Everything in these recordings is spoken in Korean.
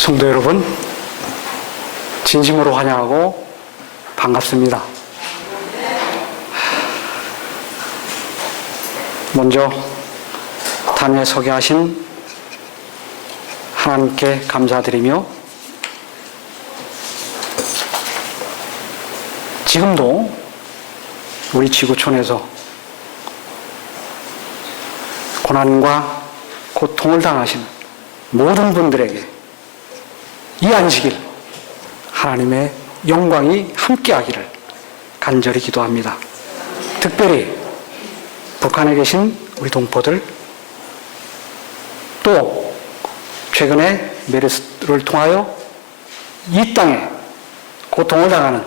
성도 여러분, 진심으로 환영하고 반갑습니다. 먼저 단에 서게 하신 하나님께 감사드리며, 지금도 우리 지구촌에서 고난과 고통을 당하시는 모든 분들에게 이 안식일 하나님의 영광이 함께하기를 간절히 기도합니다. 특별히 북한에 계신 우리 동포들, 또 최근에 메르스를 통하여 이 땅에 고통을 당하는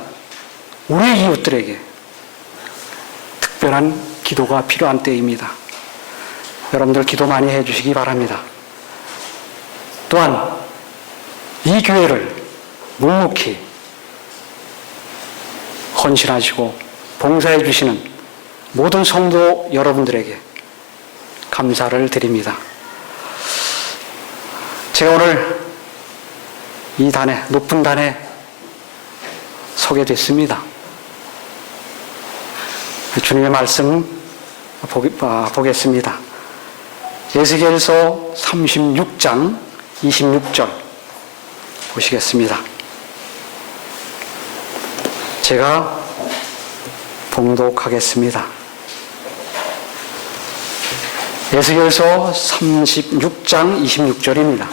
우리 이웃들에게 특별한 기도가 필요한 때입니다. 여러분들 기도 많이 해주시기 바랍니다. 또한 이 교회를 묵묵히 헌신하시고 봉사해 주시는 모든 성도 여러분들에게 감사를 드립니다. 제가 오늘 이 단에, 높은 단에 서게 됐습니다. 주님의 말씀 보겠습니다. 에스겔서 36장 26절 보시겠습니다. 제가 봉독하겠습니다. 에스겔서 36장 26절입니다.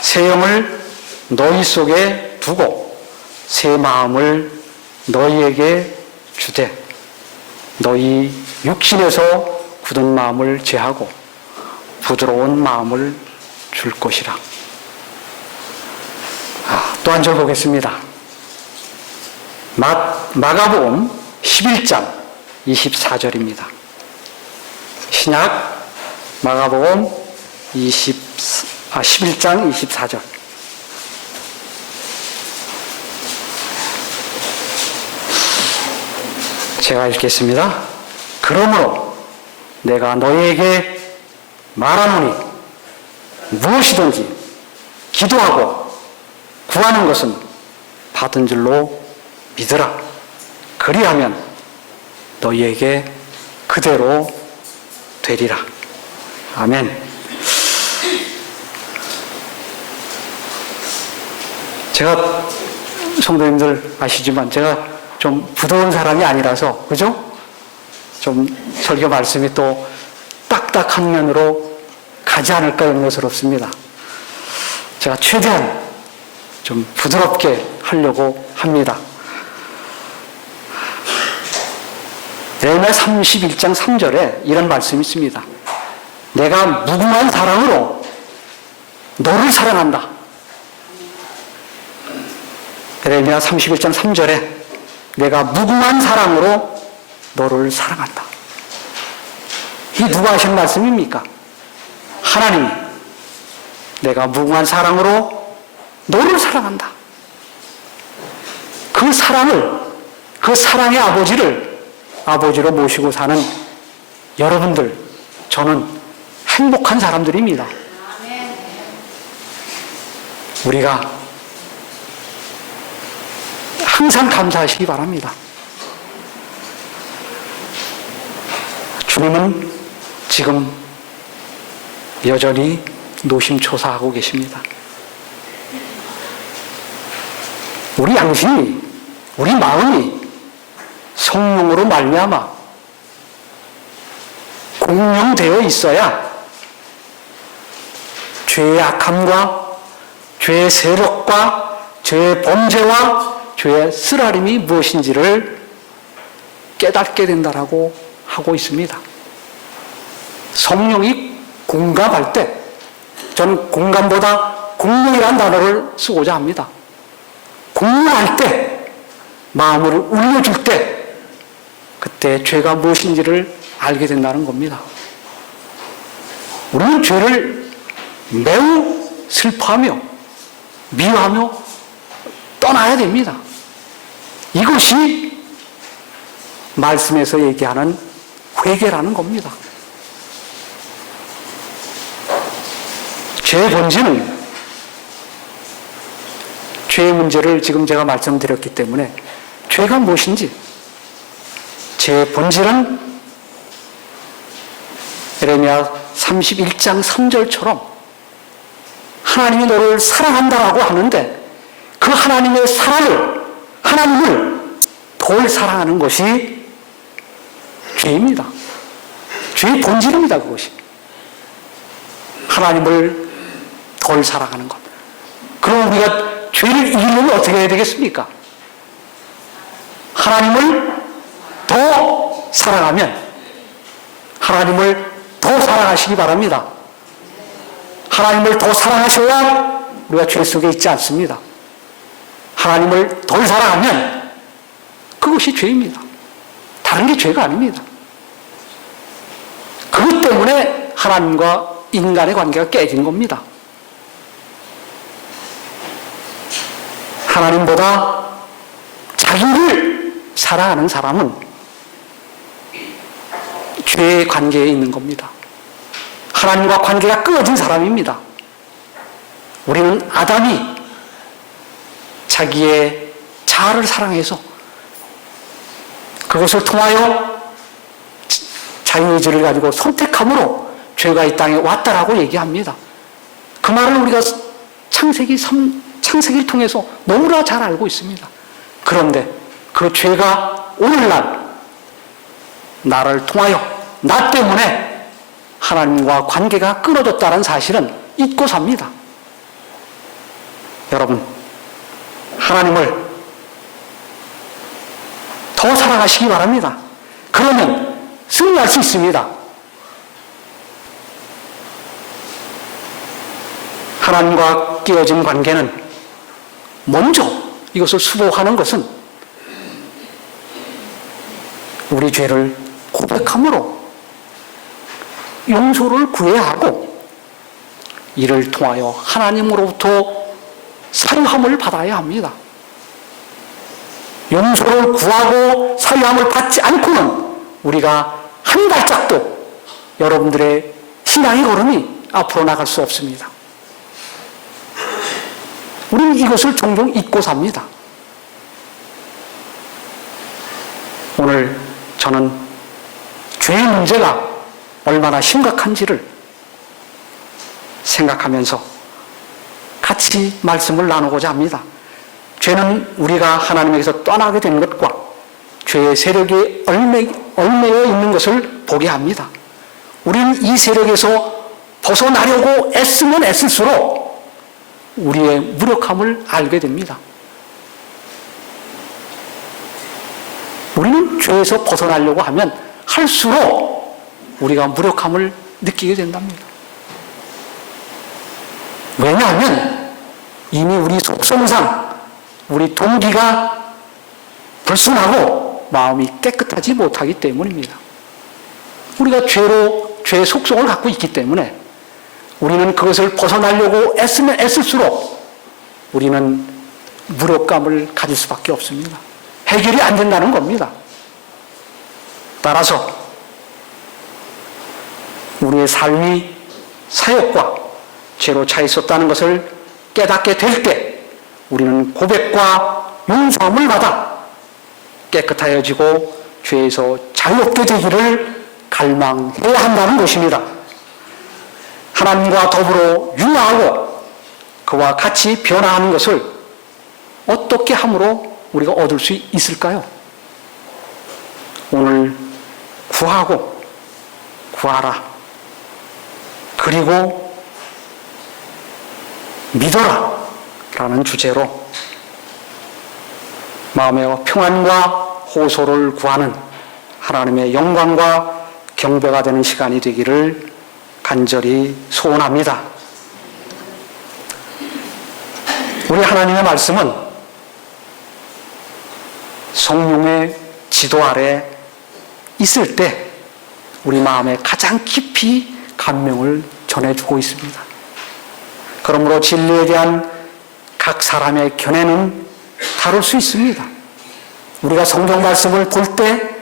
새 영을 너희 속에 두고 새 마음을 너희에게 주되 너희 육신에서 굳은 마음을 제하고 부드러운 마음을 줄 것이라. 또 한 절 보겠습니다. 마가복음 11장 24절입니다. 신약 마가복음 11장 24절. 제가 읽겠습니다. 그러므로 내가 너희에게 말하노니 무엇이든지 기도하고 구하는 것은 받은 줄로 믿으라. 그리하면 너희에게 그대로 되리라. 아멘. 제가 성도님들 아시지만 제가 좀 부드러운 사람이 아니라서, 그죠? 좀 설교 말씀이 또 딱딱한 면으로 가지 않을까 염려스럽습니다. 제가 최대한 좀 부드럽게 하려고 합니다. 레위기 31장 3절에 이런 말씀이 있습니다. 내가 무궁한 사랑으로 너를 사랑한다. 레위기 31장 3절에 내가 무궁한 사랑으로 너를 사랑한다. 이 누가 하신 말씀입니까? 하나님이 내가 무궁한 사랑으로 너를 사랑한다. 그 사랑을, 그 사랑의 아버지로 모시고 사는 여러분들, 저는 행복한 사람들입니다. 우리가 항상 감사하시기 바랍니다. 주님은 지금 여전히 노심초사하고 계십니다. 우리 양심이, 우리 마음이 성령으로 말미암아 공명되어 있어야 죄의 악함과 죄의 세력과 죄의 범죄와 죄의 쓰라림이 무엇인지를 깨닫게 된다라고 하고 있습니다. 성령이 공감할 때, 저는 공감보다 공명이라는 단어를 쓰고자 합니다. 공명할 때, 마음을 울려줄 때, 그때 죄가 무엇인지를 알게 된다는 겁니다. 우리는 죄를 매우 슬퍼하며 미워하며 떠나야 됩니다. 이것이 말씀에서 얘기하는 회개라는 겁니다. 죄의 본질은 죄의 문제를 지금 제가 말씀드렸기 때문에 죄가 무엇인지, 죄의 본질은 예레미야 31장 3절처럼 하나님이 너를 사랑한다라고 하는데 그 하나님의 사랑을, 하나님을 덜 사랑하는 것이 죄입니다. 죄의 본질입니다. 그것이 하나님을 덜 사랑하는 것. 그럼 우리가 죄를 이기려면 어떻게 해야 되겠습니까? 하나님을 더 사랑하면 하나님을 더 사랑하시기 바랍니다. 하나님을 더 사랑하셔야 우리가 죄 속에 있지 않습니다. 하나님을 덜 사랑하면 그것이 죄입니다. 다른 게 죄가 아닙니다. 그것 때문에 하나님과 인간의 관계가 깨진 겁니다. 하나님보다 자기를 사랑하는 사람은 죄의 관계에 있는 겁니다. 하나님과 관계가 끊어진 사람입니다. 우리는 아담이 자기의 자아를 사랑해서 그것을 통하여 자유의지를 가지고 선택함으로 죄가 이 땅에 왔다라고 얘기합니다. 그 말을 우리가 창세기를 통해서 너무나 잘 알고 있습니다. 그런데 그 죄가 오늘날 나를 통하여, 나 때문에 하나님과 관계가 끊어졌다는 사실은 잊고 삽니다. 여러분, 하나님을 더 사랑하시기 바랍니다. 그러면 승리할 수 있습니다. 하나님과 끼어진 관계는 먼저 이것을 수복하는 것은 우리 죄를 고백함으로 용서를 구해야 하고 이를 통하여 하나님으로부터 사유함을 받아야 합니다. 용서를 구하고 사유함을 받지 않고는 우리가 한 발짝도 여러분들의 신앙의 걸음이 앞으로 나갈 수 없습니다. 우리는 이것을 종종 잊고 삽니다. 오늘 저는 죄의 문제가 얼마나 심각한지를 생각하면서 같이 말씀을 나누고자 합니다. 죄는 우리가 하나님에게서 떠나게 된 것과 죄의 세력이 얽매여 있는 것을 보게 합니다. 우리는 이 세력에서 벗어나려고 애쓰면 애쓸수록 우리의 무력함을 알게 됩니다. 우리는 죄에서 벗어나려고 하면 할수록 우리가 무력함을 느끼게 된답니다. 왜냐하면 이미 우리 속성상 우리 동기가 불순하고 마음이 깨끗하지 못하기 때문입니다. 우리가 죄의 속성을 갖고 있기 때문에 우리는 그것을 벗어나려고 애쓰면 애쓸수록 우리는 무력감을 가질 수밖에 없습니다. 해결이 안 된다는 겁니다. 따라서 우리의 삶이 사역과 죄로 차 있었다는 것을 깨닫게 될 때 우리는 고백과 용서함을 받아 깨끗하여지고 죄에서 자유롭게 되기를 갈망해야 한다는 것입니다. 하나님과 더불어 융화하고 그와 같이 변화하는 것을 어떻게 함으로 우리가 얻을 수 있을까요? 오늘 구하고 구하라. 그리고 믿어라. 라는 주제로 마음의 평안과 호소를 구하는 하나님의 영광과 경배가 되는 시간이 되기를 간절히 소원합니다. 우리 하나님의 말씀은 성령의 지도 아래 있을 때 우리 마음에 가장 깊이 감명을 전해주고 있습니다. 그러므로 진리에 대한 각 사람의 견해는 다를 수 있습니다. 우리가 성경 말씀을 볼 때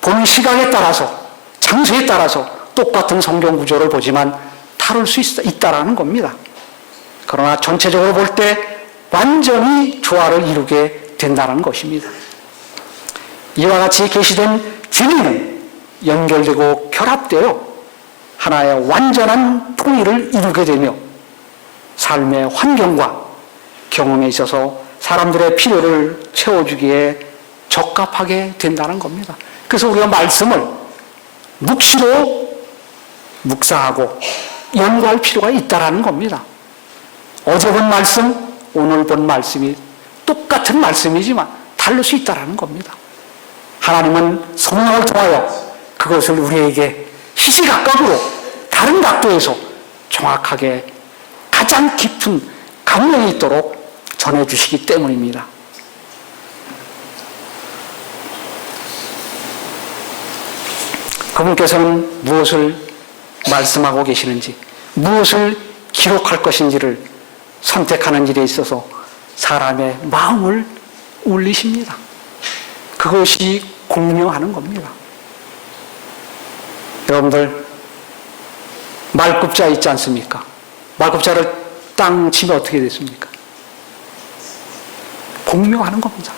보는 시각에 따라서, 장소에 따라서 똑같은 성경 구조를 보지만 다를 수 있다라는 겁니다. 그러나 전체적으로 볼 때 완전히 조화를 이루게 된다는 것입니다. 이와 같이 계시된 진리는 연결되고 결합되어 하나의 완전한 통일을 이루게 되며 삶의 환경과 경험에 있어서 사람들의 필요를 채워주기에 적합하게 된다는 겁니다. 그래서 우리가 말씀을 묵시로 묵상하고 연구할 필요가 있다는 겁니다. 어제 본 말씀, 오늘 본 말씀이 똑같은 말씀이지만 다를 수 있다는 겁니다. 하나님은 성령을 통하여 그것을 우리에게 시시각각으로 다른 각도에서 정확하게 가장 깊은 감명이 있도록 전해주시기 때문입니다. 그분께서는 무엇을 말씀하고 계시는지, 무엇을 기록할 것인지를 선택하는 일에 있어서 사람의 마음을 울리십니다. 그것이 공명하는 겁니다. 여러분들, 말굽자 있지 않습니까? 말굽자를 땅 치면 어떻게 됐습니까? 공명하는 겁니다.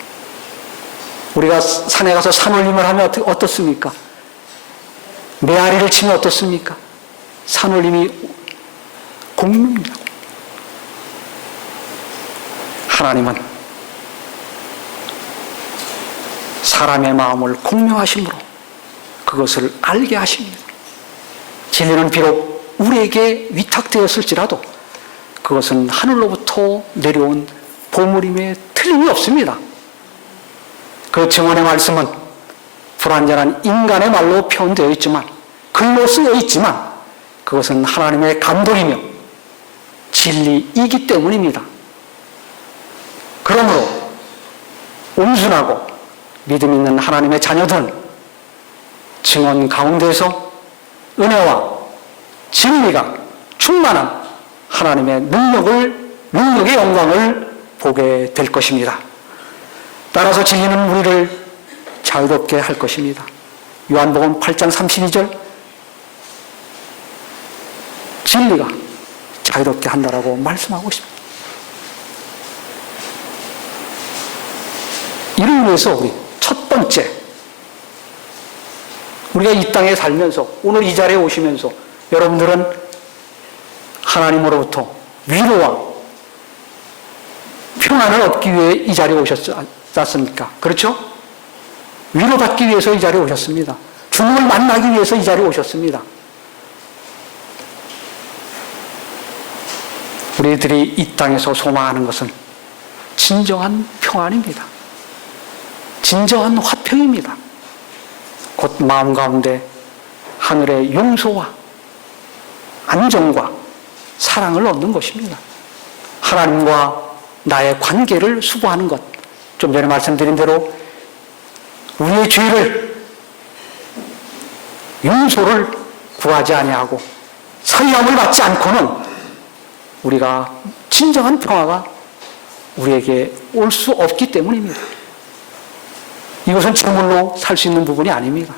우리가 산에 가서 산울림을 하면 어떻습니까? 메아리를 치면 어떻습니까? 산울림이 공명입니다. 하나님은 사람의 마음을 공명하심으로 그것을 알게 하십니다. 진리는 비록 우리에게 위탁되었을지라도 그것은 하늘로부터 내려온 보물임에 틀림이 없습니다. 그 증언의 말씀은 불완전한 인간의 말로 표현되어 있지만, 글로 쓰여 있지만 그것은 하나님의 감동이며 진리이기 때문입니다. 그러므로 온순하고 믿음 있는 하나님의 자녀들은 증언 가운데서 은혜와 진리가 충만한 하나님의 능력의 영광을 보게 될 것입니다. 따라서 진리는 우리를 자유롭게 할 것입니다. 요한복음 8장 32절, 진리가 자유롭게 한다라고 말씀하고 있습니다. 이를 위해서 우리 첫 번째, 우리가 이 땅에 살면서 오늘 이 자리에 오시면서 여러분들은 하나님으로부터 위로와 평안을 얻기 위해 이 자리에 오셨지 않습니까? 그렇죠? 위로받기 위해서 이 자리에 오셨습니다. 주님을 만나기 위해서 이 자리에 오셨습니다. 우리들이 이 땅에서 소망하는 것은 진정한 평안입니다. 진정한 화평입니다. 곧 마음 가운데 하늘의 용서와 안정과 사랑을 얻는 것입니다. 하나님과 나의 관계를 수고하는 것. 좀 전에 말씀드린 대로 우리의 죄를 용서를 구하지 아니하고 사유함을 받지 않고는 우리가 진정한 평화가 우리에게 올 수 없기 때문입니다. 이것은 제물로 살 수 있는 부분이 아닙니다.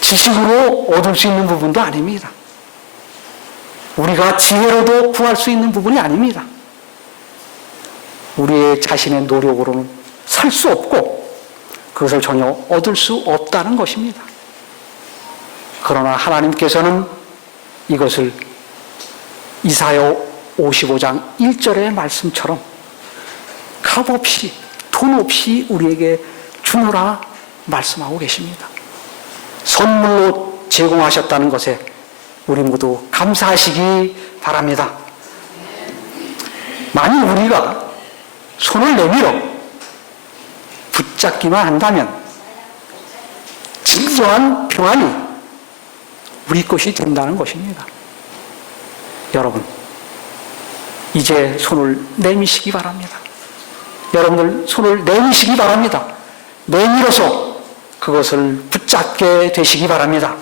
지식으로 얻을 수 있는 부분도 아닙니다. 우리가 지혜로도 구할 수 있는 부분이 아닙니다. 우리의 자신의 노력으로는 살 수 없고 그것을 전혀 얻을 수 없다는 것입니다. 그러나 하나님께서는 이것을 이사야 55장 1절의 말씀처럼 값없이 돈 없이 우리에게 주노라 말씀하고 계십니다. 선물로 제공하셨다는 것에 우리 모두 감사하시기 바랍니다. 만일 우리가 손을 내밀어 붙잡기만 한다면 진정한 평안이 우리 것이 된다는 것입니다. 여러분, 이제 손을 내미시기 바랍니다. 여러분들 손을 내미시기 바랍니다. 내밀어서 그것을 붙잡게 되시기 바랍니다.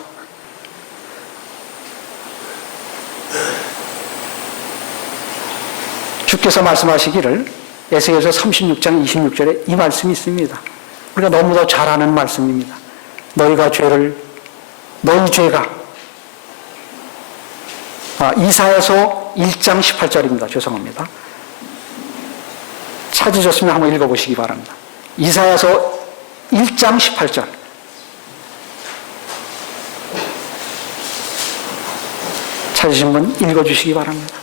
주께서 말씀하시기를 에스겔서 36장 26절에 이 말씀이 있습니다. 우리가 너무도 잘 아는 말씀입니다. 너희 죄가 이사야서 1장 18절입니다. 죄송합니다. 찾으셨으면 한번 읽어보시기 바랍니다. 이사야서 1장 18절. 찾으신 분 읽어주시기 바랍니다.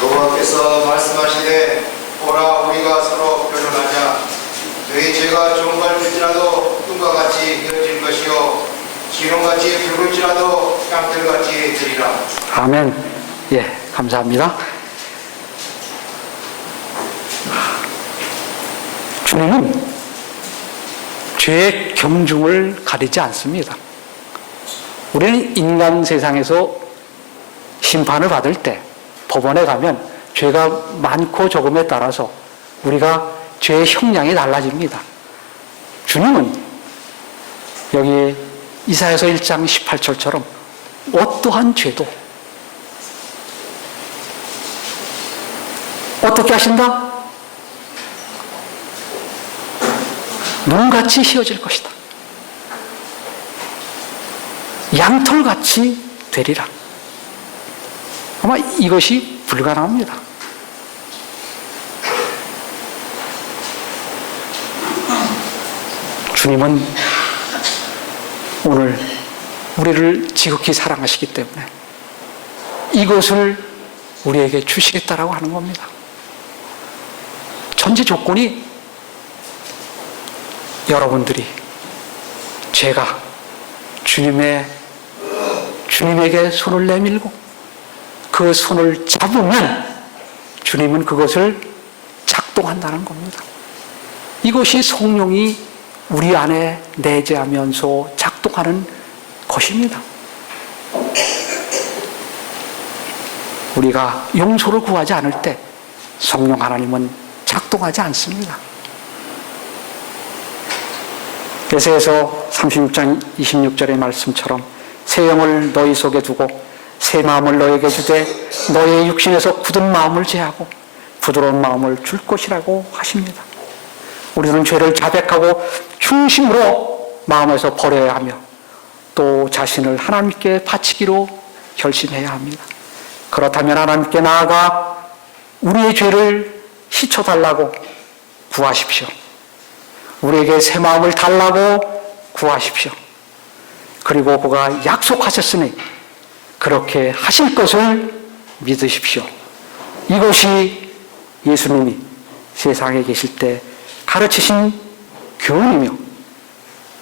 여호와께서 말씀하시되 보라 우리가 서로 변론하자 너희 죄가 종갈일지라도 뜸과 같이 이어질 것이요 기름같이 붉을지라도 깡들같이 되리라. 아멘. 예, 감사합니다. 주님은 죄의 경중을 가리지 않습니다. 우리는 인간 세상에서 심판을 받을 때 법원에 가면 죄가 많고 적음에 따라서 우리가 죄의 형량이 달라집니다. 주님은 여기 이사야서 1장 18절처럼 어떠한 죄도 어떻게 하신다? 눈같이 휘어질 것이다. 양털같이 되리라. 아마 이것이 불가능합니다. 주님은 오늘 우리를 지극히 사랑하시기 때문에 이것을 우리에게 주시겠다라고 하는 겁니다. 전제 조건이 여러분들이 제가 주님에게 손을 내밀고 그 손을 잡으면 주님은 그것을 작동한다는 겁니다. 이것이 성령이 우리 안에 내재하면서 작동하는 것입니다. 우리가 용서를 구하지 않을 때 성령 하나님은 작동하지 않습니다. 에세이서 36장 26절의 말씀처럼 새 영을 너희 속에 두고 새 마음을 너에게 주되 너의 육신에서 굳은 마음을 제하고 부드러운 마음을 줄 것이라고 하십니다. 우리는 죄를 자백하고 중심으로 마음에서 버려야 하며 또 자신을 하나님께 바치기로 결심해야 합니다. 그렇다면 하나님께 나아가 우리의 죄를 씻어달라고 구하십시오. 우리에게 새 마음을 달라고 구하십시오. 그리고 그가 약속하셨으니 그렇게 하실 것을 믿으십시오. 이것이 예수님이 세상에 계실 때 가르치신 교훈이며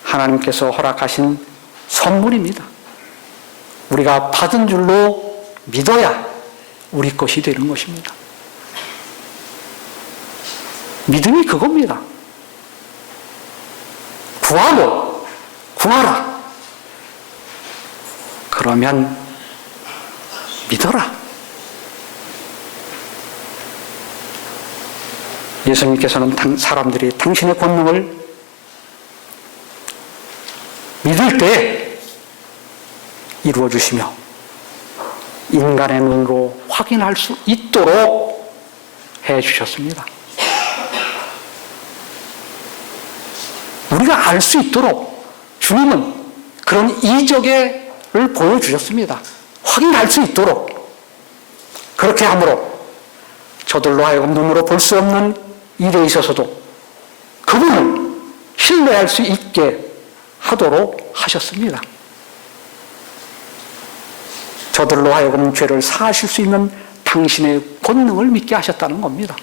하나님께서 허락하신 선물입니다. 우리가 받은 줄로 믿어야 우리 것이 되는 것입니다. 믿음이 그겁니다. 구하고 구하라. 그러면 믿어라. 예수님께서는 사람들이 당신의 권능을 믿을 때 이루어 주시며 인간의 눈으로 확인할 수 있도록 해 주셨습니다. 우리가 알 수 있도록 주님은 그런 이적을 보여주셨습니다. 확인할 수 있도록. 그렇게 함으로 저들로 하여금 눈으로 볼 수 없는 일에 있어서도 그분을 신뢰할 수 있게 하도록 하셨습니다. 저들로 하여금 죄를 사하실 수 있는 당신의 권능을 믿게 하셨다는 겁니다.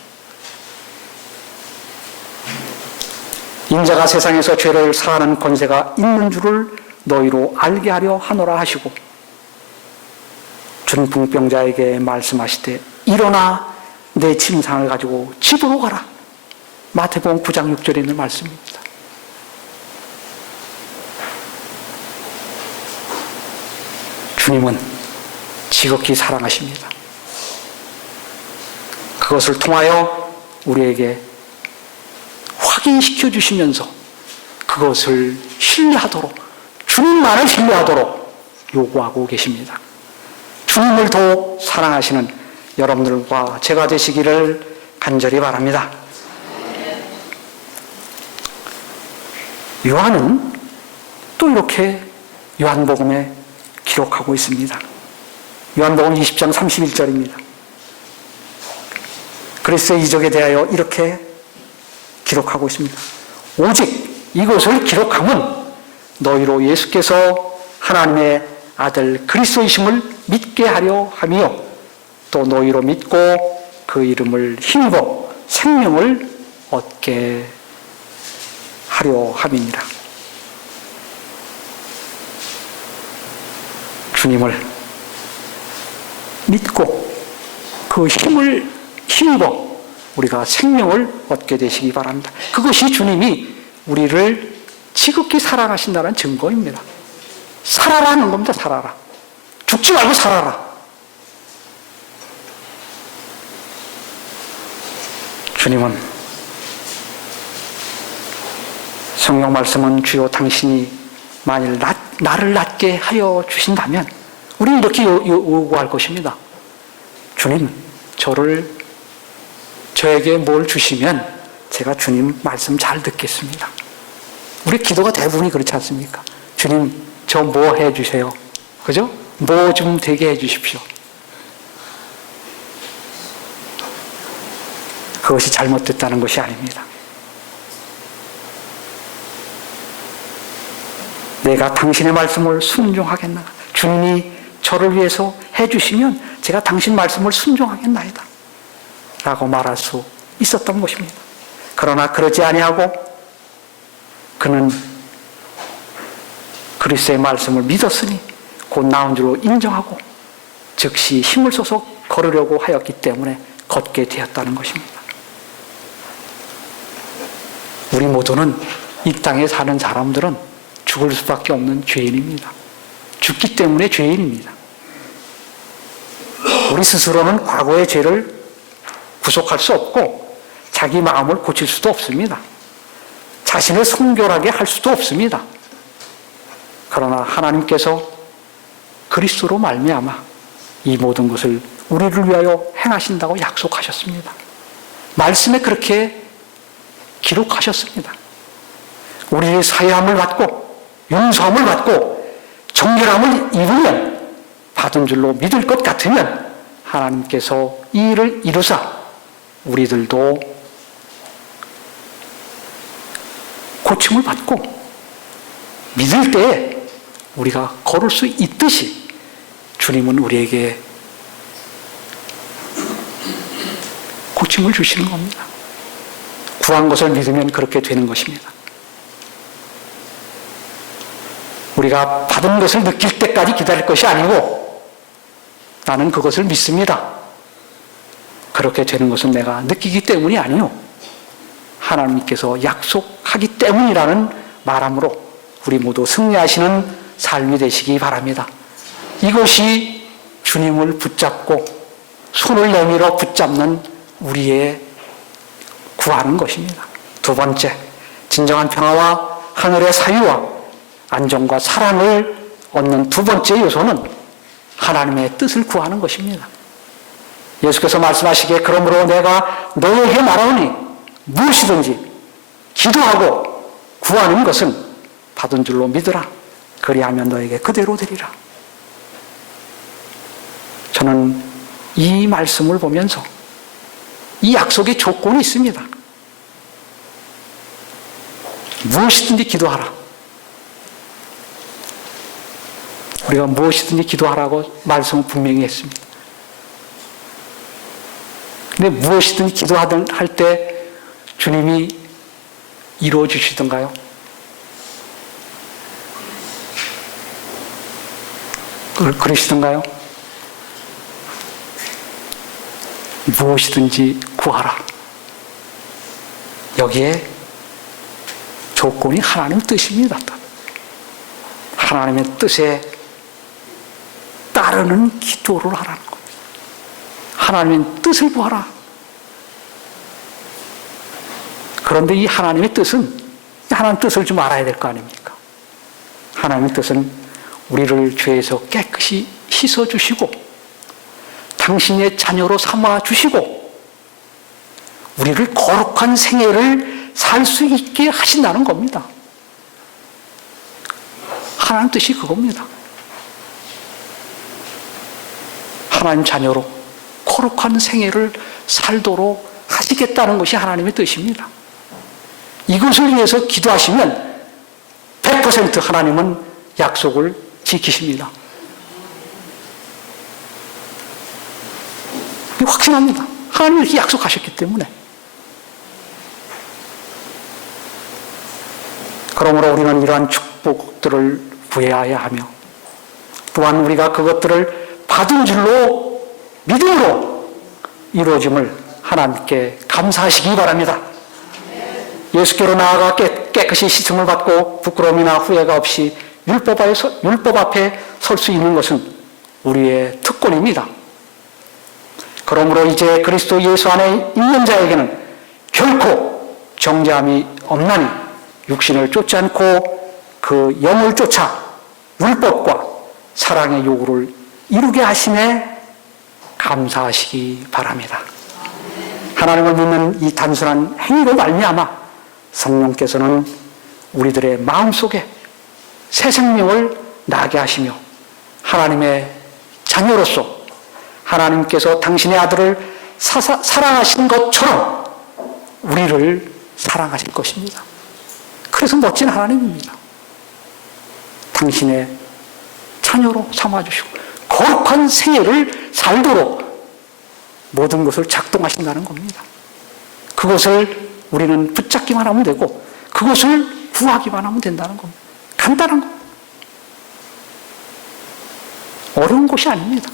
인자가 세상에서 죄를 사하는 권세가 있는 줄을 너희로 알게 하려 하노라 하시고 중풍병자에게 말씀하시되 일어나 내 침상을 가지고 집으로 가라. 마태복음 9장 6절에 있는 말씀입니다. 주님은 지극히 사랑하십니다. 그것을 통하여 우리에게 확인시켜 주시면서 그것을 신뢰하도록, 주님만을 신뢰하도록 요구하고 계십니다. 주님을 더 사랑하시는 여러분들과 제가 되시기를 간절히 바랍니다. 요한은 또 이렇게 요한복음에 기록하고 있습니다. 요한복음 20장 31절입니다. 그리스도의 이적에 대하여 이렇게 기록하고 있습니다. 오직 이것을 기록함은 너희로 예수께서 하나님의 아들 그리스도이심을 믿게 하려 함이요 또 너희로 믿고 그 이름을 힘입어 생명을 얻게 하려 함이니라. 주님을 믿고 그 힘을 힘입어 우리가 생명을 얻게 되시기 바랍니다. 그것이 주님이 우리를 지극히 사랑하신다는 증거입니다. 살아라 하는 겁니다. 살아라. 죽지 말고 살아라. 주님은 성경 말씀은 주여 당신이 만일 나를 낫게 하여 주신다면 우리는 이렇게 요구할 것입니다. 주님, 저에게 뭘 주시면 제가 주님 말씀 잘 듣겠습니다. 우리 기도가 대부분이 그렇지 않습니까? 주님, 저 뭐 해주세요. 그죠? 뭐 좀 되게 해주십시오. 그것이 잘못됐다는 것이 아닙니다. 내가 당신의 말씀을 순종하겠나? 주님이 저를 위해서 해주시면 제가 당신 말씀을 순종하겠나이다. 라고 말할 수 있었던 것입니다. 그러나 그러지 아니하고 그는 그리스도의 말씀을 믿었으니 곧 나온 줄로 인정하고 즉시 힘을 써서 걸으려고 하였기 때문에 걷게 되었다는 것입니다. 우리 모두는 이 땅에 사는 사람들은 죽을 수밖에 없는 죄인입니다. 죽기 때문에 죄인입니다. 우리 스스로는 과거의 죄를 구속할 수 없고 자기 마음을 고칠 수도 없습니다. 자신을 성결하게 할 수도 없습니다. 그러나 하나님께서 그리스도로 말미암아 이 모든 것을 우리를 위하여 행하신다고 약속하셨습니다. 말씀에 그렇게 기록하셨습니다. 우리의 사회함을 받고 용서함을 받고 정결함을 입으면 받은 줄로 믿을 것 같으면 하나님께서 이 일을 이루사 우리들도 고침을 받고 믿을 때에 우리가 걸을 수 있듯이 주님은 우리에게 고침을 주시는 겁니다. 구한 것을 믿으면 그렇게 되는 것입니다. 우리가 받은 것을 느낄 때까지 기다릴 것이 아니고 나는 그것을 믿습니다. 그렇게 되는 것은 내가 느끼기 때문이 아니요 하나님께서 약속하기 때문이라는 말함으로 우리 모두 승리하시는 삶이 되시기 바랍니다. 이것이 주님을 붙잡고 손을 내밀어 붙잡는 우리의 구하는 것입니다. 두 번째, 진정한 평화와 하늘의 사유와 안정과 사랑을 얻는 두 번째 요소는 하나님의 뜻을 구하는 것입니다. 예수께서 말씀하시기에 그러므로 내가 너에게 말하오니 무엇이든지 기도하고 구하는 것은 받은 줄로 믿으라. 그리하면 너에게 그대로 되리라. 저는 이 말씀을 보면서 이 약속의 조건이 있습니다. 무엇이든지 기도하라. 우리가 무엇이든지 기도하라고 말씀을 분명히 했습니다. 근데 무엇이든지 기도할 때 주님이 이루어 주시던가요? 그러시던가요? 무엇이든지 구하라. 여기에 조건이 하나님 뜻입니다. 하나님의 뜻에 따르는 기도를 하라는 겁니다. 하나님의 뜻을 구하라. 그런데 이 하나님의 뜻은 하나님 뜻을 좀 알아야 될 거 아닙니까? 하나님의 뜻은 우리를 죄에서 깨끗이 씻어주시고 당신의 자녀로 삼아주시고 우리를 거룩한 생애를 살 수 있게 하신다는 겁니다. 하나님 뜻이 그겁니다. 하나님 자녀로 거룩한 생애를 살도록 하시겠다는 것이 하나님의 뜻입니다. 이것을 위해서 기도하시면 100% 하나님은 약속을 지키십니다. 확신합니다. 하나님이 이렇게 약속하셨기 때문에. 그러므로 우리는 이러한 축복들을 구해야 하며 또한 우리가 그것들을 받은 줄로 믿음으로 이루어짐을 하나님께 감사하시기 바랍니다. 예수께로 나아가 깨끗이 씻음을 받고 부끄러움이나 후회가 없이 율법 앞에 설 수 있는 것은 우리의 특권입니다. 그러므로 이제 그리스도 예수 안에 있는 자에게는 결코 정죄함이 없나니 육신을 쫓지 않고 그 영을 쫓아 율법과 사랑의 요구를 이루게 하심에 감사하시기 바랍니다. 하나님을 믿는 이 단순한 행위로 말미암아 성령께서는 우리들의 마음속에 새 생명을 나게 하시며 하나님의 자녀로서 하나님께서 당신의 아들을 사랑하신 것처럼 우리를 사랑하실 것입니다. 그래서 멋진 하나님입니다. 당신의 자녀로 삼아주시고 거룩한 생애를 살도록 모든 것을 작동하신다는 겁니다. 그것을 우리는 붙잡기만 하면 되고 그것을 구하기만 하면 된다는 겁니다. 간단한 겁니다. 어려운 것이 아닙니다.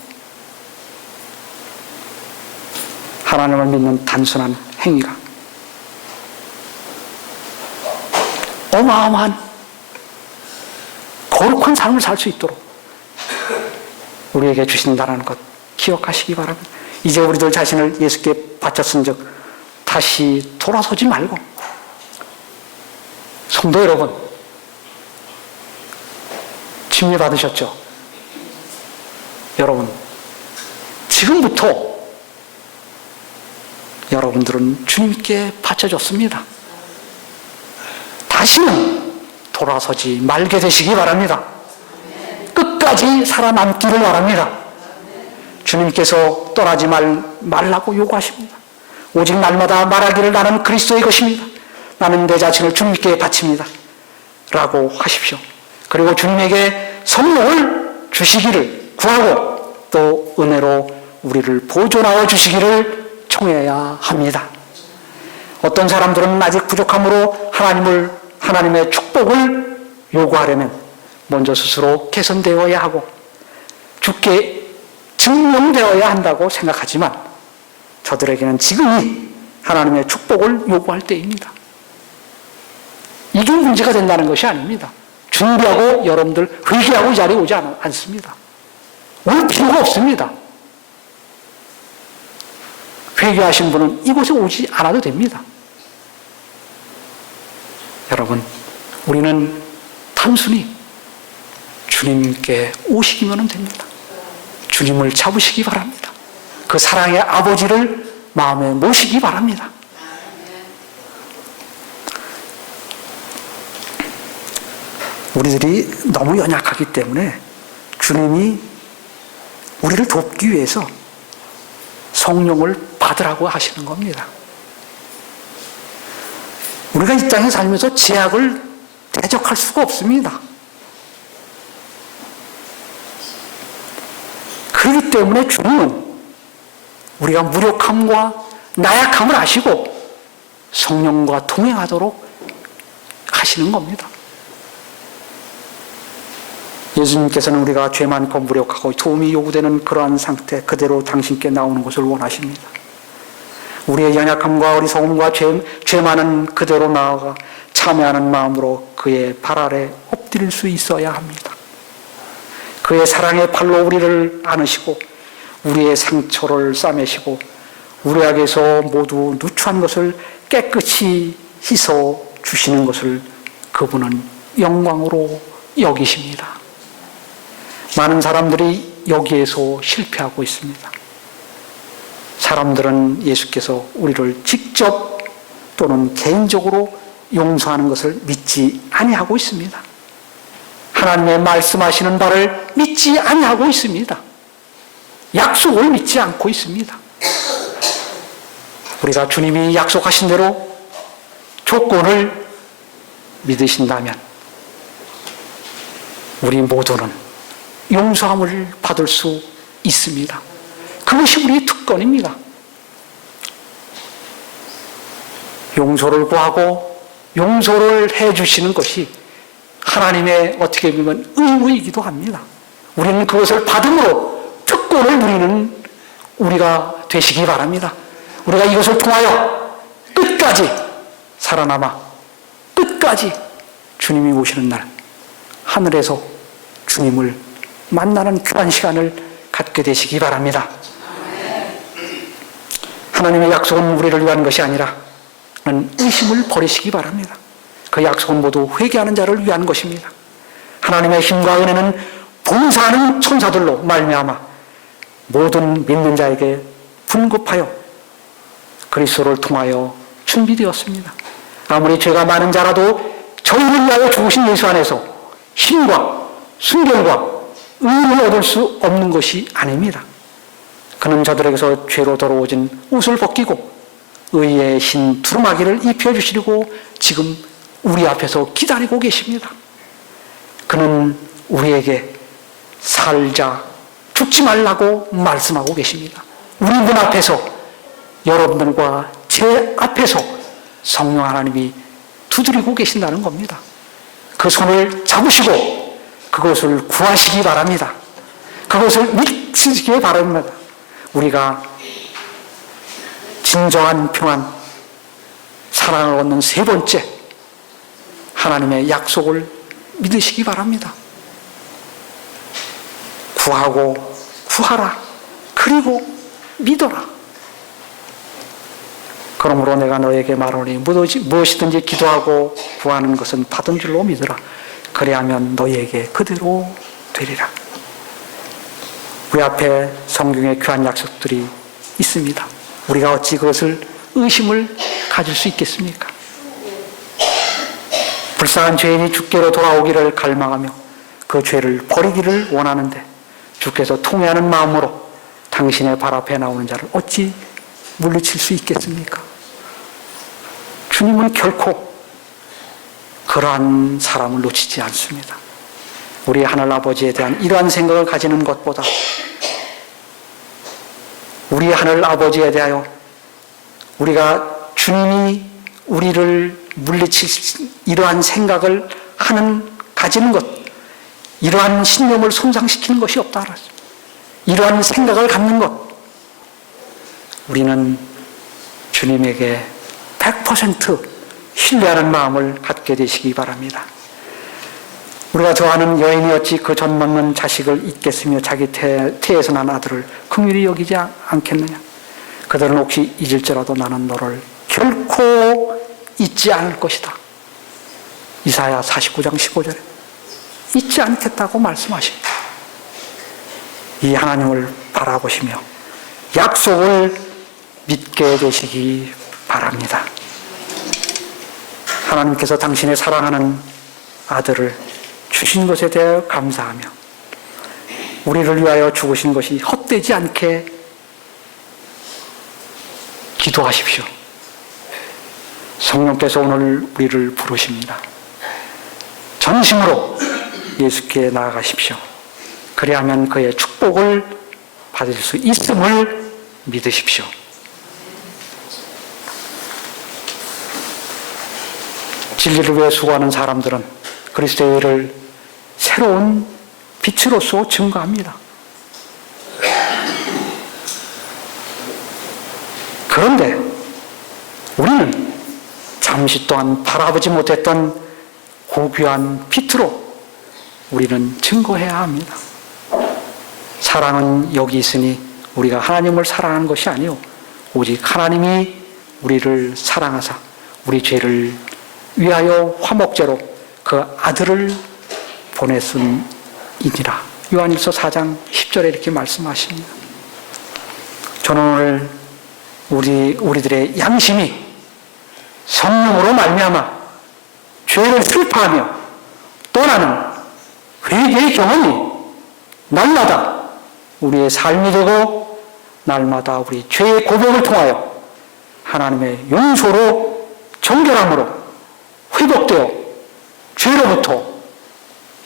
하나님을 믿는 단순한 행위가 어마어마한 거룩한 삶을 살 수 있도록 우리에게 주신다는 것 기억하시기 바랍니다. 이제 우리들 자신을 예수께 바쳤은 즉 다시 돌아서지 말고 성도 여러분 침례 받으셨죠? 여러분 지금부터 여러분들은 주님께 바쳐졌습니다. 다시는 돌아서지 말게 되시기 바랍니다. 끝까지 살아남기를 바랍니다. 주님께서 떠나지 말라고 요구하십니다. 오직 날마다 말하기를 나는 그리스도의 것입니다. 나는 내 자신을 주님께 바칩니다. 라고 하십시오. 그리고 주님에게 성령을 주시기를 구하고 또 은혜로 우리를 보존하여 주시기를 청해야 합니다. 어떤 사람들은 아직 부족함으로 하나님의 축복을 요구하려면 먼저 스스로 개선되어야 하고 주께 증명되어야 한다고 생각하지만 저들에게는 지금이 하나님의 축복을 요구할 때입니다. 이게 문제가 된다는 것이 아닙니다. 준비하고 여러분들 회개하고 이 자리에 오지 않습니다. 올 필요가 없습니다. 회개하신 분은 이곳에 오지 않아도 됩니다. 여러분, 우리는 단순히 주님께 오시기만 됩니다. 주님을 잡으시기 바랍니다. 그 사랑의 아버지를 마음에 모시기 바랍니다. 우리들이 너무 연약하기 때문에 주님이 우리를 돕기 위해서 성령을 받으라고 하시는 겁니다. 우리가 이 땅에 살면서 제약을 대적할 수가 없습니다. 그렇기 때문에 주님은 우리가 무력함과 나약함을 아시고 성령과 동행하도록 하시는 겁니다. 예수님께서는 우리가 죄 많고 무력하고 도움이 요구되는 그러한 상태 그대로 당신께 나오는 것을 원하십니다. 우리의 연약함과 어리석음과 죄 많은 그대로 나아가 참여하는 마음으로 그의 발 아래 엎드릴 수 있어야 합니다. 그의 사랑의 팔로 우리를 안으시고 우리의 상처를 싸매시고 우리에게서 모두 누추한 것을 깨끗이 씻어 주시는 것을 그분은 영광으로 여기십니다. 많은 사람들이 여기에서 실패하고 있습니다. 사람들은 예수께서 우리를 직접 또는 개인적으로 용서하는 것을 믿지 아니하고 있습니다. 하나님의 말씀하시는 바를 믿지 아니하고 있습니다. 약속을 믿지 않고 있습니다. 우리가 주님이 약속하신 대로 조건을 믿으신다면 우리 모두는 용서함을 받을 수 있습니다. 그것이 우리의 특권입니다. 용서를 구하고 용서를 해주시는 것이 하나님의 어떻게 보면 의무이기도 합니다. 우리는 그것을 받음으로 특권을 누리는 우리가 되시기 바랍니다. 우리가 이것을 통하여 끝까지 살아남아 끝까지 주님이 오시는 날 하늘에서 주님을 만나는 귀한 시간을 갖게 되시기 바랍니다. 하나님의 약속은 우리를 위한 것이 아니라 의심을 버리시기 바랍니다. 그 약속은 모두 회개하는 자를 위한 것입니다. 하나님의 힘과 은혜는 봉사하는 천사들로 말미암아 모든 믿는 자에게 분급하여 그리스도를 통하여 준비되었습니다. 아무리 죄가 많은 자라도 저희를 위하여 죽으신 예수 안에서 힘과 순결과 의를 얻을 수 없는 것이 아닙니다. 그는 저들에게서 죄로 더러워진 옷을 벗기고 의의 흰 두루마기를 입혀주시려고 지금 우리 앞에서 기다리고 계십니다. 그는 우리에게 살자, 죽지 말라고 말씀하고 계십니다. 우리 문 앞에서, 여러분들과 제 앞에서 성령 하나님이 두드리고 계신다는 겁니다. 그 손을 잡으시고 그것을 구하시기 바랍니다. 그것을 믿으시기 바랍니다. 우리가 진정한 평안, 사랑을 얻는 세 번째, 하나님의 약속을 믿으시기 바랍니다. 구하고 구하라. 그리고 믿어라. 그러므로 내가 너에게 말하노니 무엇이든지 기도하고 구하는 것은 받은 줄로 믿으라. 그래야면 너희에게 그대로 되리라. 우리 앞에 성경의 귀한 약속들이 있습니다. 우리가 어찌 그것을 의심을 가질 수 있겠습니까? 불쌍한 죄인이 주께로 돌아오기를 갈망하며 그 죄를 버리기를 원하는데 주께서 통회하는 마음으로 당신의 발 앞에 나오는 자를 어찌 물리칠 수 있겠습니까? 주님은 결코 그러한 사람을 놓치지 않습니다. 우리 하늘 아버지에 대한 이러한 생각을 가지는 것보다 우리 하늘 아버지에 대하여 우리가 주님이 우리를 물리칠 이러한 생각을 가지는 것, 이러한 신념을 손상시키는 것이 없다. 이러한 생각을 갖는 것, 우리는 주님에게 100% 신뢰하는 마음을 갖게 되시기 바랍니다. 우리가 좋아하는 여인이 어찌 그 젖먹는 자식을 잊겠으며 자기 태에서 난 아들을 긍휼히 여기지 않겠느냐. 그들은 혹시 잊을지라도 나는 너를 결코 잊지 않을 것이다. 이사야 49장 15절에 잊지 않겠다고 말씀하십니다. 이 하나님을 바라보시며 약속을 믿게 되시기 바랍니다. 하나님께서 당신의 사랑하는 아들을 주신 것에 대해 감사하며 우리를 위하여 죽으신 것이 헛되지 않게 기도하십시오. 성령께서 오늘 우리를 부르십니다. 전심으로 예수께 나아가십시오. 그리하면 그의 축복을 받을 수 있음을 믿으십시오. 진리를 위해 수고하는 사람들은 그리스도의 일을 새로운 빛으로서 증거합니다. 그런데 우리는 잠시 동안 바라보지 못했던 고귀한 빛으로 우리는 증거해야 합니다. 사랑은 여기 있으니 우리가 하나님을 사랑하는 것이 아니요 오직 하나님이 우리를 사랑하사 우리 죄를 위하여 화목제로 그 아들을 보냈음이니라. 요한일서 4장 10절에 이렇게 말씀하십니다. 저는 오늘 우리들의 양심이 성령으로 말미암아 죄를 슬퍼하며 떠나는 회개의 경험이 날마다 우리의 삶이 되고 날마다 우리 죄의 고백을 통하여 하나님의 용서로 정결함으로 회복되어 죄로부터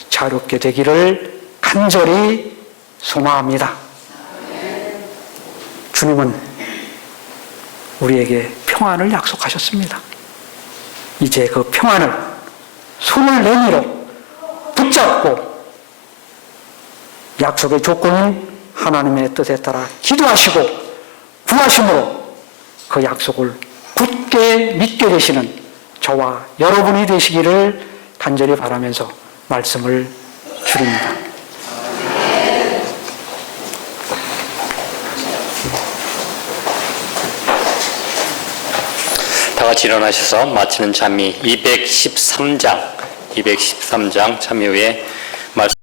자유롭게 되기를 간절히 소망합니다. 주님은 우리에게 평안을 약속하셨습니다. 이제 그 평안을 손을 내밀어 붙잡고 약속의 조건인 하나님의 뜻에 따라 기도하시고 구하심으로 그 약속을 굳게 믿게 되시는 저와 여러분이 되시기를 간절히 바라면서 말씀을 드립니다. 다 같이 일어나셔서 마치는 찬미 213장 참여 후에 말씀